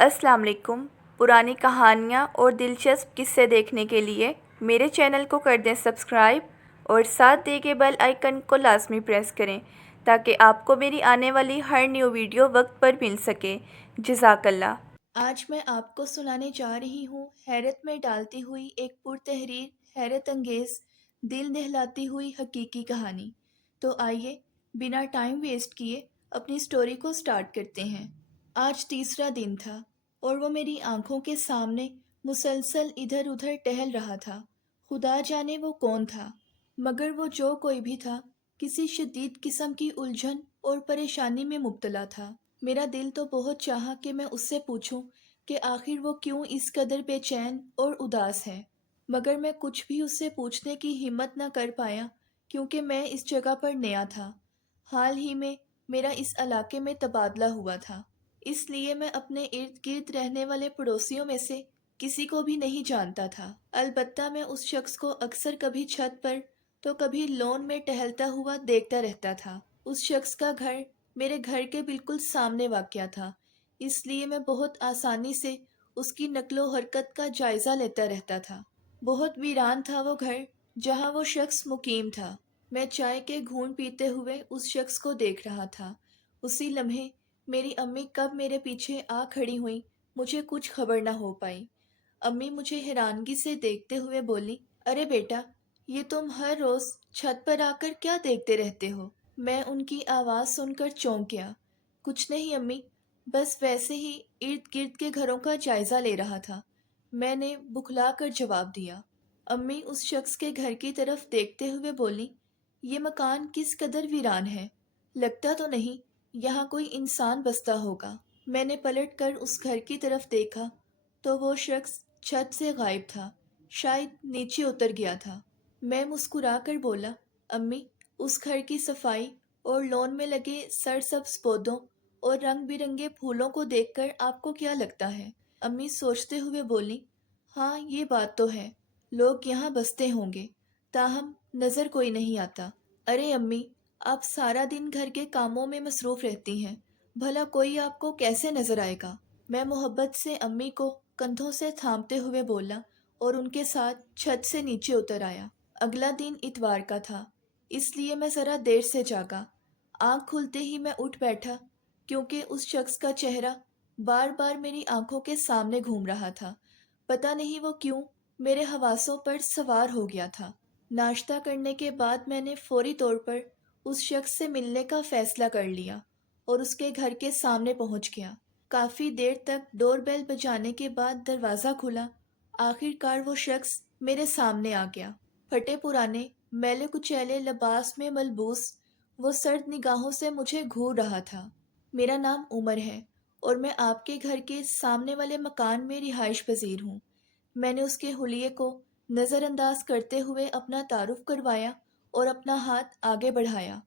السلام علیکم۔ پرانی کہانیاں اور دلچسپ قصے دیکھنے کے لیے میرے چینل کو کر دیں سبسکرائب اور ساتھ دیے گئے بیل آئیکن کو لازمی پریس کریں تاکہ آپ کو میری آنے والی ہر نیو ویڈیو وقت پر مل سکے۔ جزاک اللہ۔ آج میں آپ کو سنانے جا رہی ہوں حیرت میں ڈالتی ہوئی ایک پرتحریر، حیرت انگیز، دل دہلاتی ہوئی حقیقی کہانی۔ تو آئیے بنا ٹائم ویسٹ کیے اپنی سٹوری کو سٹارٹ کرتے ہیں۔ آج تیسرا دن تھا اور وہ میری آنکھوں کے سامنے مسلسل ادھر ادھر ٹہل رہا تھا۔ خدا جانے وہ کون تھا، مگر وہ جو کوئی بھی تھا کسی شدید قسم کی الجھن اور پریشانی میں مبتلا تھا۔ میرا دل تو بہت چاہا کہ میں اس سے پوچھوں کہ آخر وہ کیوں اس قدر بے چین اور اداس ہے، مگر میں کچھ بھی اس سے پوچھنے کی ہمت نہ کر پایا کیونکہ میں اس جگہ پر نیا تھا۔ حال ہی میں میرا اس علاقے میں تبادلہ ہوا تھا، اس لیے میں اپنے ارد گرد رہنے والے پڑوسیوں میں سے کسی کو بھی نہیں جانتا تھا۔ البتہ میں اس شخص کو اکثر کبھی چھت پر تو کبھی لون میں ٹہلتا ہوا دیکھتا رہتا تھا۔ اس شخص کا گھر میرے گھر کے بالکل سامنے واقع تھا، اس لیے میں بہت آسانی سے اس کی نقل و حرکت کا جائزہ لیتا رہتا تھا۔ بہت ویران تھا وہ گھر جہاں وہ شخص مقیم تھا۔ میں چائے کے گھونٹ پیتے ہوئے اس شخص کو دیکھ رہا تھا۔ اسی لمحے میری امی کب میرے پیچھے آ کھڑی ہوئیں مجھے کچھ خبر نہ ہو پائی۔ امی مجھے حیرانگی سے دیکھتے ہوئے بولی، ارے بیٹا، یہ تم ہر روز چھت پر آ کر کیا دیکھتے رہتے ہو؟ میں ان کی آواز سن کر چونک گیا۔ کچھ نہیں امی، بس ویسے ہی ارد گرد کے گھروں کا جائزہ لے رہا تھا، میں نے بکھلا کر جواب دیا۔ امی اس شخص کے گھر کی طرف دیکھتے ہوئے بولی، یہ مکان کس قدر ویران ہے، لگتا تو نہیں یہاں کوئی انسان بستا ہوگا۔ میں نے پلٹ کر اس گھر کی طرف دیکھا تو وہ شخص چھت سے غائب تھا، شاید نیچے اتر گیا تھا۔ میں مسکرا کر بولا، امی، اس گھر کی صفائی اور لون میں لگے سرسبز پودوں اور رنگ برنگے پھولوں کو دیکھ کر آپ کو کیا لگتا ہے؟ امی سوچتے ہوئے بولی، ہاں یہ بات تو ہے، لوگ یہاں بستے ہوں گے، تاہم نظر کوئی نہیں آتا۔ ارے امی، آپ سارا دن گھر کے کاموں میں مصروف رہتی ہیں، بھلا کوئی آپ کو کیسے نظر آئے گا؟ میں محبت سے امی کو کندھوں سے تھامتے ہوئے بولا اور ان کے ساتھ چھت سے نیچے اتر آیا۔ اگلا دن اتوار کا تھا، اس لیے میں ذرا دیر سے جاگا۔ آنکھ کھلتے ہی میں اٹھ بیٹھا کیونکہ اس شخص کا چہرہ بار بار میری آنکھوں کے سامنے گھوم رہا تھا۔ پتہ نہیں وہ کیوں میرے حواسوں پر سوار ہو گیا تھا۔ ناشتہ کرنے کے بعد میں نے فوری طور پر اس شخص سے ملنے کا فیصلہ کر لیا اور اس کے گھر کے سامنے پہنچ گیا۔ کافی دیر تک ڈور بیل بجانے کے بعد دروازہ کھلا۔ آخر کار وہ شخص میرے سامنے آ گیا۔ پھٹے پرانے میلے کچیلے لباس میں ملبوس وہ سرد نگاہوں سے مجھے گھور رہا تھا۔ میرا نام عمر ہے اور میں آپ کے گھر کے سامنے والے مکان میں رہائش پذیر ہوں۔ میں نے اس کے حلیے کو نظر انداز کرتے ہوئے اپنا تعارف کروایا اور اپنا ہاتھ آگے بڑھایا،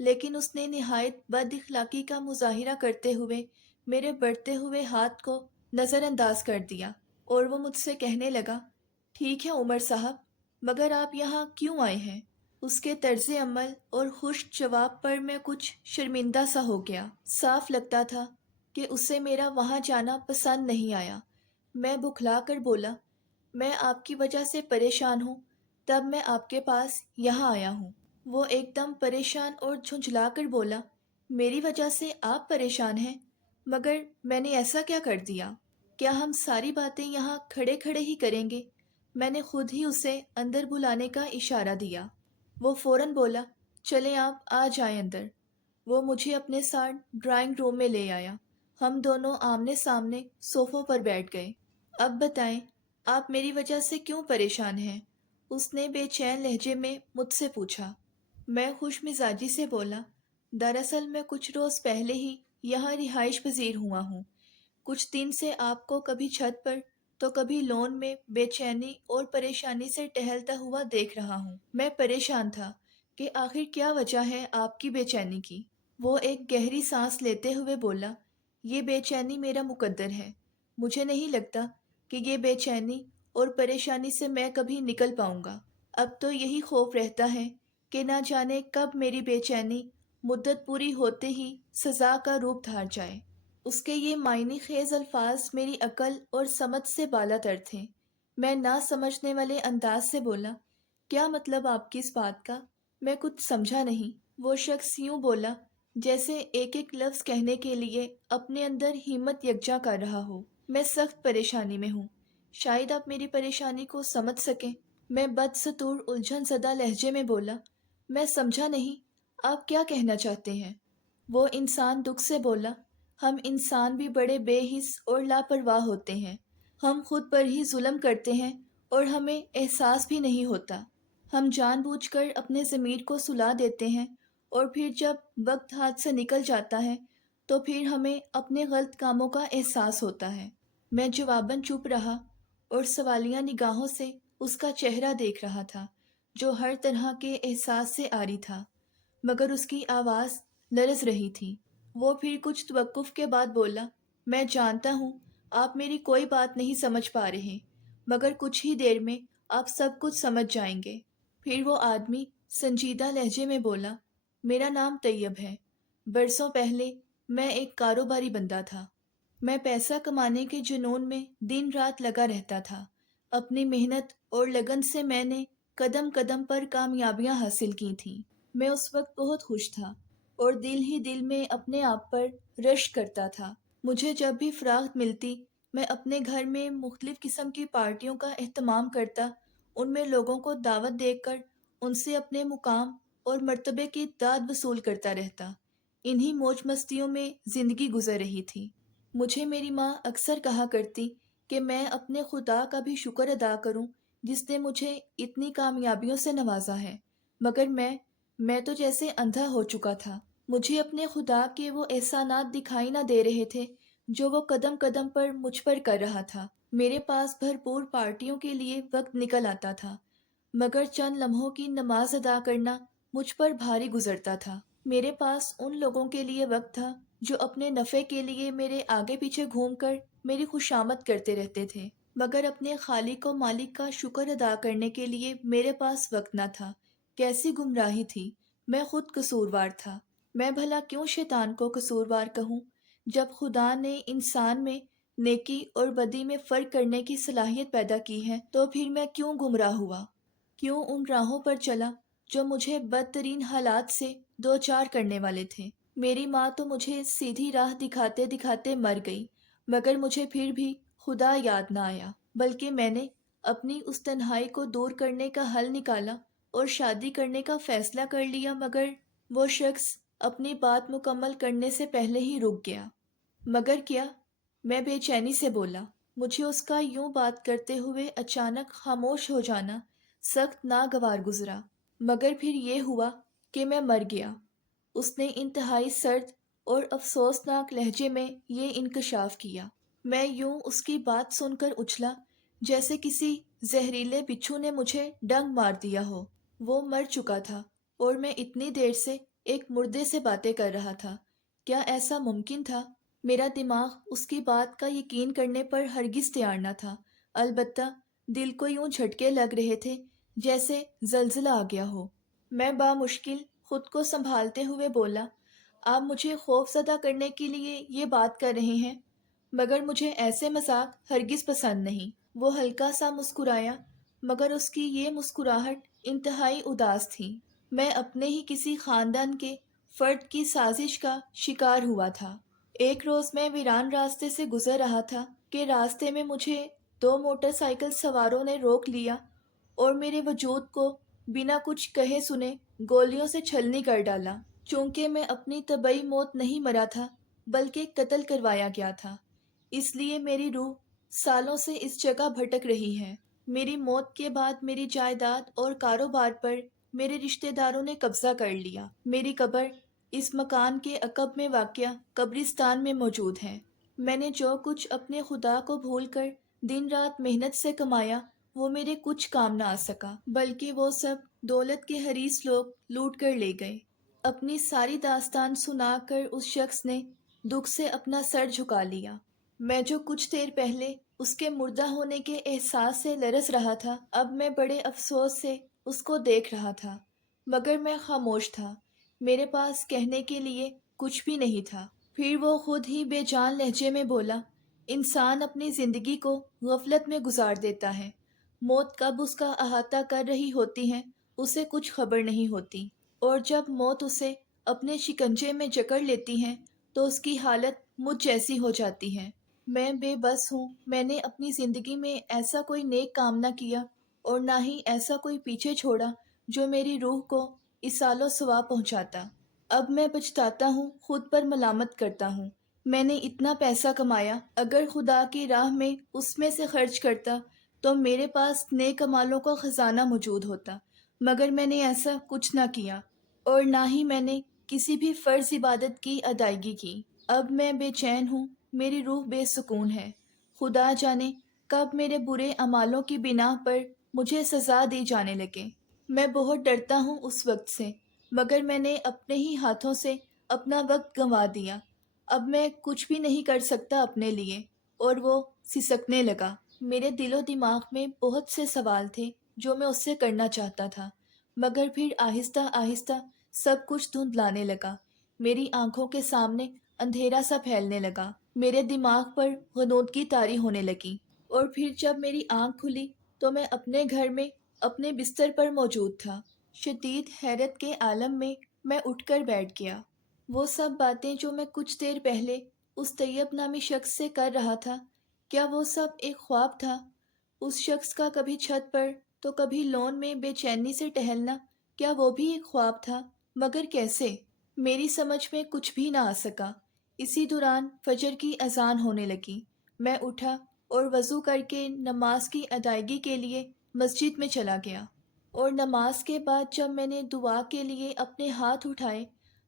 لیکن اس نے نہایت بد اخلاقی کا مظاہرہ کرتے ہوئے میرے بڑھتے ہوئے ہاتھ کو نظر انداز کر دیا اور وہ مجھ سے کہنے لگا، ٹھیک ہے عمر صاحب، مگر آپ یہاں کیوں آئے ہیں؟ اس کے طرز عمل اور خشک جواب پر میں کچھ شرمندہ سا ہو گیا۔ صاف لگتا تھا کہ اسے میرا وہاں جانا پسند نہیں آیا۔ میں بکھلا کر بولا، میں آپ کی وجہ سے پریشان ہوں، تب میں آپ کے پاس یہاں آیا ہوں۔ وہ ایک دم پریشان اور جھنجھلا کر بولا، میری وجہ سے آپ پریشان ہیں؟ مگر میں نے ایسا کیا کر دیا؟ کیا ہم ساری باتیں یہاں کھڑے کھڑے ہی کریں گے؟ میں نے خود ہی اسے اندر بلانے کا اشارہ دیا۔ وہ فوراً بولا، چلیں آپ آ جائیں اندر۔ وہ مجھے اپنے ساتھ ڈرائنگ روم میں لے آیا۔ ہم دونوں آمنے سامنے صوفوں پر بیٹھ گئے۔ اب بتائیں، آپ میری وجہ سے کیوں پریشان ہیں؟ اس نے بے چین لہجے میں مجھ سے پوچھا۔ میں خوش مزاجی سے بولا، دراصل میں کچھ روز پہلے ہی یہاں رہائش پذیر ہوا ہوں۔ کچھ دن سے آپ کو کبھی چھت پر تو کبھی لون میں بے چینی اور پریشانی سے ٹہلتا ہوا دیکھ رہا ہوں۔ میں پریشان تھا کہ آخر کیا وجہ ہے آپ کی بے چینی کی۔ وہ ایک گہری سانس لیتے ہوئے بولا، یہ بے چینی میرا مقدر ہے، مجھے نہیں لگتا کہ یہ بے چینی اور پریشانی سے میں کبھی نکل پاؤں گا۔ اب تو یہی خوف رہتا ہے کہ نہ جانے کب میری بے چینی مدت پوری ہوتے ہی سزا کا روپ دھار جائے۔ اس کے یہ معنی خیز الفاظ میری عقل اور سمجھ سے بالا تر تھے۔ میں نہ سمجھنے والے انداز سے بولا، کیا مطلب آپ کی اس بات کا؟ میں کچھ سمجھا نہیں۔ وہ شخص یوں بولا جیسے ایک ایک لفظ کہنے کے لیے اپنے اندر ہمت یکجا کر رہا ہو۔ میں سخت پریشانی میں ہوں، شاید آپ میری پریشانی کو سمجھ سکیں۔ میں بدستور الجھن زدہ لہجے میں بولا، میں سمجھا نہیں، آپ کیا کہنا چاہتے ہیں؟ وہ انسان دکھ سے بولا، ہم انسان بھی بڑے بے حس اور لاپرواہ ہوتے ہیں۔ ہم خود پر ہی ظلم کرتے ہیں اور ہمیں احساس بھی نہیں ہوتا۔ ہم جان بوجھ کر اپنے ضمیر کو سلا دیتے ہیں اور پھر جب وقت ہاتھ سے نکل جاتا ہے تو پھر ہمیں اپنے غلط کاموں کا احساس ہوتا ہے۔ میں جواباً چپ رہا اور سوالیہ نگاہوں سے اس کا چہرہ دیکھ رہا تھا جو ہر طرح کے احساس سے عاری تھا، مگر اس کی آواز لرز رہی تھی۔ وہ پھر کچھ توقف کے بعد بولا، میں جانتا ہوں آپ میری کوئی بات نہیں سمجھ پا رہے، مگر کچھ ہی دیر میں آپ سب کچھ سمجھ جائیں گے۔ پھر وہ آدمی سنجیدہ لہجے میں بولا، میرا نام طیب ہے۔ برسوں پہلے میں ایک کاروباری بندہ تھا۔ میں پیسہ کمانے کے جنون میں دن رات لگا رہتا تھا۔ اپنی محنت اور لگن سے میں نے قدم قدم پر کامیابیاں حاصل کی تھیں۔ میں اس وقت بہت خوش تھا اور دل ہی دل میں اپنے آپ پر رشک کرتا تھا۔ مجھے جب بھی فراغت ملتی میں اپنے گھر میں مختلف قسم کی پارٹیوں کا اہتمام کرتا، ان میں لوگوں کو دعوت دے کر ان سے اپنے مقام اور مرتبے کی داد وصول کرتا رہتا۔ انہی موج مستیوں میں زندگی گزر رہی تھی۔ مجھے میری ماں اکثر کہا کرتی کہ میں اپنے خدا کا بھی شکر ادا کروں جس نے مجھے اتنی کامیابیوں سے نوازا ہے، مگر میں تو جیسے اندھا ہو چکا تھا۔ مجھے اپنے خدا کے وہ احسانات دکھائی نہ دے رہے تھے جو وہ قدم قدم پر مجھ پر کر رہا تھا۔ میرے پاس بھرپور پارٹیوں کے لیے وقت نکل آتا تھا، مگر چند لمحوں کی نماز ادا کرنا مجھ پر بھاری گزرتا تھا۔ میرے پاس ان لوگوں کے لیے وقت تھا جو اپنے نفع کے لیے میرے آگے پیچھے گھوم کر میری خوشامد کرتے رہتے تھے، مگر اپنے خالق و مالک کا شکر ادا کرنے کے لیے میرے پاس وقت نہ تھا۔ کیسی گمراہی تھی! میں خود قصوروار تھا۔ میں بھلا کیوں شیطان کو قصوروار کہوں؟ جب خدا نے انسان میں نیکی اور بدی میں فرق کرنے کی صلاحیت پیدا کی ہے تو پھر میں کیوں گمراہ ہوا؟ کیوں ان راہوں پر چلا جو مجھے بدترین حالات سے دوچار کرنے والے تھے؟ میری ماں تو مجھے سیدھی راہ دکھاتے دکھاتے مر گئی، مگر مجھے پھر بھی خدا یاد نہ آیا، بلکہ میں نے اپنی اس تنہائی کو دور کرنے کا حل نکالا اور شادی کرنے کا فیصلہ کر لیا، مگر وہ شخص اپنی بات مکمل کرنے سے پہلے ہی رک گیا۔ مگر کیا؟ میں بے چینی سے بولا۔ مجھے اس کا یوں بات کرتے ہوئے اچانک خاموش ہو جانا سخت ناگوار گزرا، مگر پھر یہ ہوا کہ میں مر گیا۔ اس نے انتہائی سرد اور افسوسناک لہجے میں یہ انکشاف کیا۔ میں یوں اس کی بات سن کر اچھلا جیسے کسی زہریلے بچھو نے مجھے ڈنگ مار دیا ہو۔ وہ مر چکا تھا اور میں اتنی دیر سے ایک مردے سے باتیں کر رہا تھا۔ کیا ایسا ممکن تھا؟ میرا دماغ اس کی بات کا یقین کرنے پر ہرگز تیار نہ تھا، البتہ دل کو یوں جھٹکے لگ رہے تھے جیسے زلزلہ آ گیا ہو۔ میں بامشکل خود کو سنبھالتے ہوئے بولا، آپ مجھے خوف زدہ کرنے کے لیے یہ بات کر رہے ہیں، مگر مجھے ایسے مذاق ہرگز پسند نہیں۔ وہ ہلکا سا مسکرایا، مگر اس کی یہ مسکراہٹ انتہائی اداس تھی۔ میں اپنے ہی کسی خاندان کے فرد کی سازش کا شکار ہوا تھا۔ ایک روز میں ویران راستے سے گزر رہا تھا کہ راستے میں مجھے دو موٹر سائیکل سواروں نے روک لیا اور میرے وجود کو بنا کچھ کہے سنے گولیوں سے چھلنی کر ڈالا۔ چونکہ میں اپنی طبعی موت نہیں مرا تھا بلکہ قتل کروایا گیا تھا، اس لیے میری روح سالوں سے اس جگہ بھٹک رہی ہے۔ میری موت کے بعد میری جائیداد اور کاروبار پر میرے رشتہ داروں نے قبضہ کر لیا۔ میری قبر اس مکان کے عقب میں واقع قبرستان میں موجود ہے۔ میں نے جو کچھ اپنے خدا کو بھول کر دن رات محنت سے کمایا وہ میرے کچھ کام نہ آ سکا، بلکہ وہ سب دولت کے حریص لوگ لوٹ کر لے گئے۔ اپنی ساری داستان سنا کر اس شخص نے دکھ سے اپنا سر جھکا لیا۔ میں جو کچھ دیر پہلے اس کے مردہ ہونے کے احساس سے لرز رہا تھا، اب میں بڑے افسوس سے اس کو دیکھ رہا تھا، مگر میں خاموش تھا۔ میرے پاس کہنے کے لیے کچھ بھی نہیں تھا۔ پھر وہ خود ہی بے جان لہجے میں بولا، انسان اپنی زندگی کو غفلت میں گزار دیتا ہے۔ موت کب اس کا احاطہ کر رہی ہوتی ہے اسے کچھ خبر نہیں ہوتی، اور جب موت اسے اپنے شکنجے میں جکڑ لیتی ہے تو اس کی حالت مجھ جیسی ہو جاتی ہے۔ میں بے بس ہوں، میں نے اپنی زندگی میں ایسا کوئی نیک کام نہ کیا اور نہ ہی ایسا کوئی پیچھے چھوڑا جو میری روح کو اصال و ثواب پہنچاتا۔ اب میں پچھتاتا ہوں، خود پر ملامت کرتا ہوں۔ میں نے اتنا پیسہ کمایا، اگر خدا کی راہ میں اس میں سے خرچ کرتا تو میرے پاس نیک اعمالوں کا خزانہ موجود ہوتا، مگر میں نے ایسا کچھ نہ کیا، اور نہ ہی میں نے کسی بھی فرض عبادت کی ادائیگی کی۔ اب میں بے چین ہوں، میری روح بے سکون ہے۔ خدا جانے کب میرے برے اعمالوں کی بنا پر مجھے سزا دی جانے لگے۔ میں بہت ڈرتا ہوں اس وقت سے، مگر میں نے اپنے ہی ہاتھوں سے اپنا وقت گنوا دیا۔ اب میں کچھ بھی نہیں کر سکتا اپنے لیے۔ اور وہ سسکنے لگا۔ میرے دل و دماغ میں بہت سے سوال تھے جو میں اس سے کرنا چاہتا تھا، مگر پھر آہستہ آہستہ سب کچھ دھندلانے لگا۔ میری آنکھوں کے سامنے اندھیرا سا پھیلنے لگا، میرے دماغ پر غنودگی طاری ہونے لگی، اور پھر جب میری آنکھ کھلی تو میں اپنے گھر میں اپنے بستر پر موجود تھا۔ شدید حیرت کے عالم میں اٹھ کر بیٹھ گیا۔ وہ سب باتیں جو میں کچھ دیر پہلے اس طیب نامی شخص سے کر رہا تھا، کیا وہ سب ایک خواب تھا؟ اس شخص کا کبھی چھت پر تو کبھی لون میں بے چینی سے ٹہلنا، کیا وہ بھی ایک خواب تھا؟ مگر کیسے؟ میری سمجھ میں کچھ بھی نہ آ سکا۔ اسی دوران فجر کی اذان ہونے لگی۔ میں اٹھا اور وضو کر کے نماز کی ادائیگی کے لیے مسجد میں چلا گیا، اور نماز کے بعد جب میں نے دعا کے لیے اپنے ہاتھ اٹھائے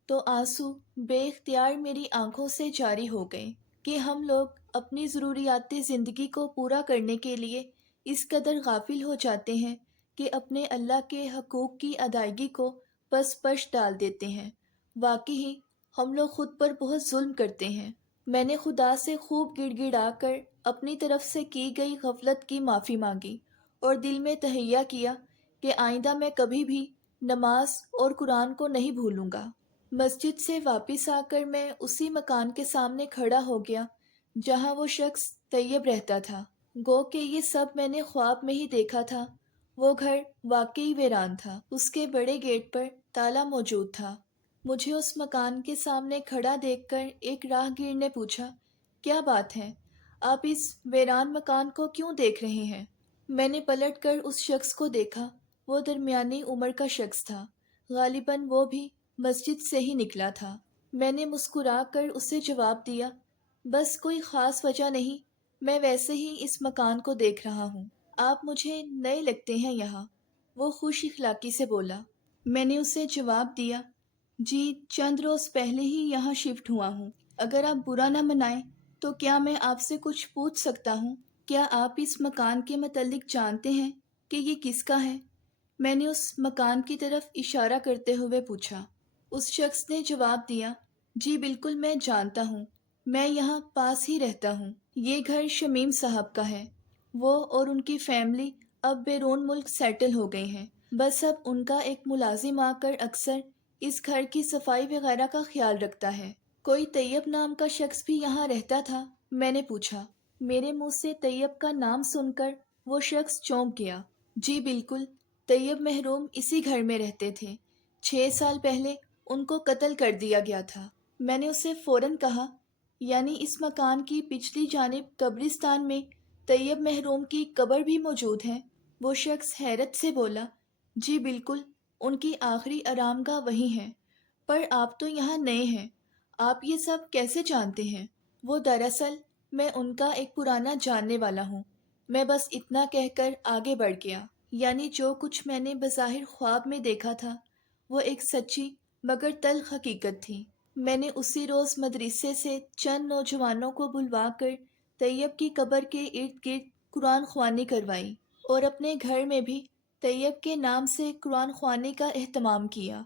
تو آنسو بے اختیار میری آنکھوں سے جاری ہو گئے کہ ہم لوگ اپنی ضروریات زندگی کو پورا کرنے کے لیے اس قدر غافل ہو جاتے ہیں کہ اپنے اللہ کے حقوق کی ادائیگی کو پس پش ڈال دیتے ہیں۔ واقعی ہم لوگ خود پر بہت ظلم کرتے ہیں۔ میں نے خدا سے خوب گڑ گڑا کر اپنی طرف سے کی گئی غفلت کی معافی مانگی، اور دل میں تہیہ کیا کہ آئندہ میں کبھی بھی نماز اور قرآن کو نہیں بھولوں گا۔ مسجد سے واپس آ کر میں اسی مکان کے سامنے کھڑا ہو گیا جہاں وہ شخص طیب رہتا تھا۔ گو کہ یہ سب میں نے خواب میں ہی دیکھا تھا۔ وہ گھر واقعی ویران تھا، اس کے بڑے گیٹ پر تالا موجود تھا۔ مجھے اس مکان کے سامنے کھڑا دیکھ کر ایک راہ گیر نے پوچھا، کیا بات ہے؟ آپ اس ویران مکان کو کیوں دیکھ رہے ہیں؟ میں نے پلٹ کر اس شخص کو دیکھا۔ وہ درمیانی عمر کا شخص تھا، غالباً وہ بھی مسجد سے ہی نکلا تھا۔ میں نے مسکرا کر اسے جواب دیا، بس کوئی خاص وجہ نہیں، میں ویسے ہی اس مکان کو دیکھ رہا ہوں۔ آپ مجھے نئے لگتے ہیں یہاں، وہ خوش اخلاقی سے بولا۔ میں نے اسے جواب دیا، جی چند روز پہلے ہی یہاں شفٹ ہوا ہوں۔ اگر آپ برا نہ منائیں تو کیا میں آپ سے کچھ پوچھ سکتا ہوں؟ کیا آپ اس مکان کے متعلق جانتے ہیں کہ یہ کس کا ہے؟ میں نے اس مکان کی طرف اشارہ کرتے ہوئے پوچھا۔ اس شخص نے جواب دیا، جی بالکل میں جانتا ہوں، میں یہاں پاس ہی رہتا ہوں۔ یہ گھر شمیم صاحب کا ہے۔ وہ اور ان کی فیملی اب بیرون ملک سیٹل ہو گئے ہیں، بس اب ان کا ایک ملازم آ کر اکثر اس گھر کی صفائی وغیرہ کا خیال رکھتا ہے۔ کوئی طیب نام کا شخص بھی یہاں رہتا تھا؟ میں نے پوچھا۔ میرے منہ سے طیب کا نام سن کر وہ شخص چونک گیا۔ جی بالکل، طیب محروم اسی گھر میں رہتے تھے۔ 6 سال پہلے ان کو قتل کر دیا گیا تھا۔ میں نے اسے فوراً کہا، یعنی اس مکان کی پچھلی جانب قبرستان میں طیب محروم کی قبر بھی موجود ہے؟ وہ شخص حیرت سے بولا، جی بالکل، ان کی آخری آرام گاہ وہی ہے۔ پر آپ تو یہاں نئے ہیں، آپ یہ سب کیسے جانتے ہیں؟ وہ دراصل میں ان کا ایک پرانا جاننے والا ہوں۔ میں بس اتنا کہہ کر آگے بڑھ گیا۔ یعنی جو کچھ میں نے بظاہر خواب میں دیکھا تھا وہ ایک سچی مگر تلخ حقیقت تھی۔ میں نے اسی روز مدرسے سے چند نوجوانوں کو بلوا کر طیب کی قبر کے ارد گرد قرآن خوانی کروائی، اور اپنے گھر میں بھی طیب کے نام سے قرآن خوانی کا اہتمام کیا۔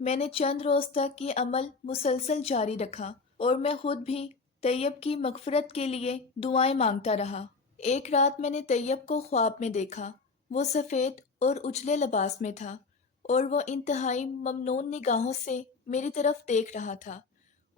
میں نے چند روز تک یہ عمل مسلسل جاری رکھا، اور میں خود بھی طیب کی مغفرت کے لیے دعائیں مانگتا رہا۔ ایک رات میں نے طیب کو خواب میں دیکھا۔ وہ سفید اور اجلے لباس میں تھا، اور وہ انتہائی ممنون نگاہوں سے میری طرف دیکھ رہا تھا،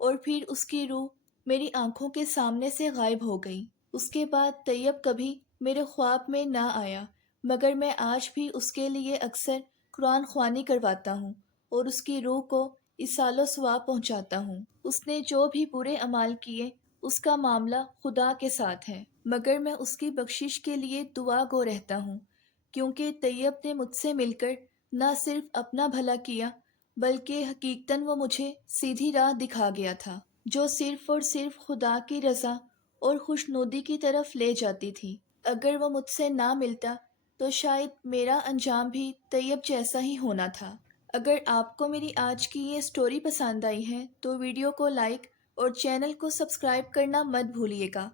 اور پھر اس کی روح میری آنکھوں کے سامنے سے غائب ہو گئی۔ اس کے بعد طیب کبھی میرے خواب میں نہ آیا، مگر میں آج بھی اس کے لیے اکثر قرآن خوانی کرواتا ہوں اور اس کی روح کو ایصال و ثواب پہنچاتا ہوں۔ اس نے جو بھی برے اعمال کیے اس کا معاملہ خدا کے ساتھ ہے، مگر میں اس کی بخشش کے لیے دعا گو رہتا ہوں، کیونکہ طیب نے مجھ سے مل کر نہ صرف اپنا بھلا کیا بلکہ حقیقتاً وہ مجھے سیدھی راہ دکھا گیا تھا، جو صرف اور صرف خدا کی رضا اور خوشنودی کی طرف لے جاتی تھی۔ اگر وہ مجھ سے نہ ملتا تو شاید میرا انجام بھی طیب جیسا ہی ہونا تھا۔ اگر آپ کو میری آج کی یہ سٹوری پسند آئی ہے تو ویڈیو کو لائک اور چینل کو سبسکرائب کرنا مت بھولیے گا۔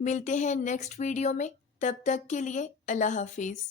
ملتے ہیں نیکسٹ ویڈیو میں، تب تک کے لیے اللہ حافظ۔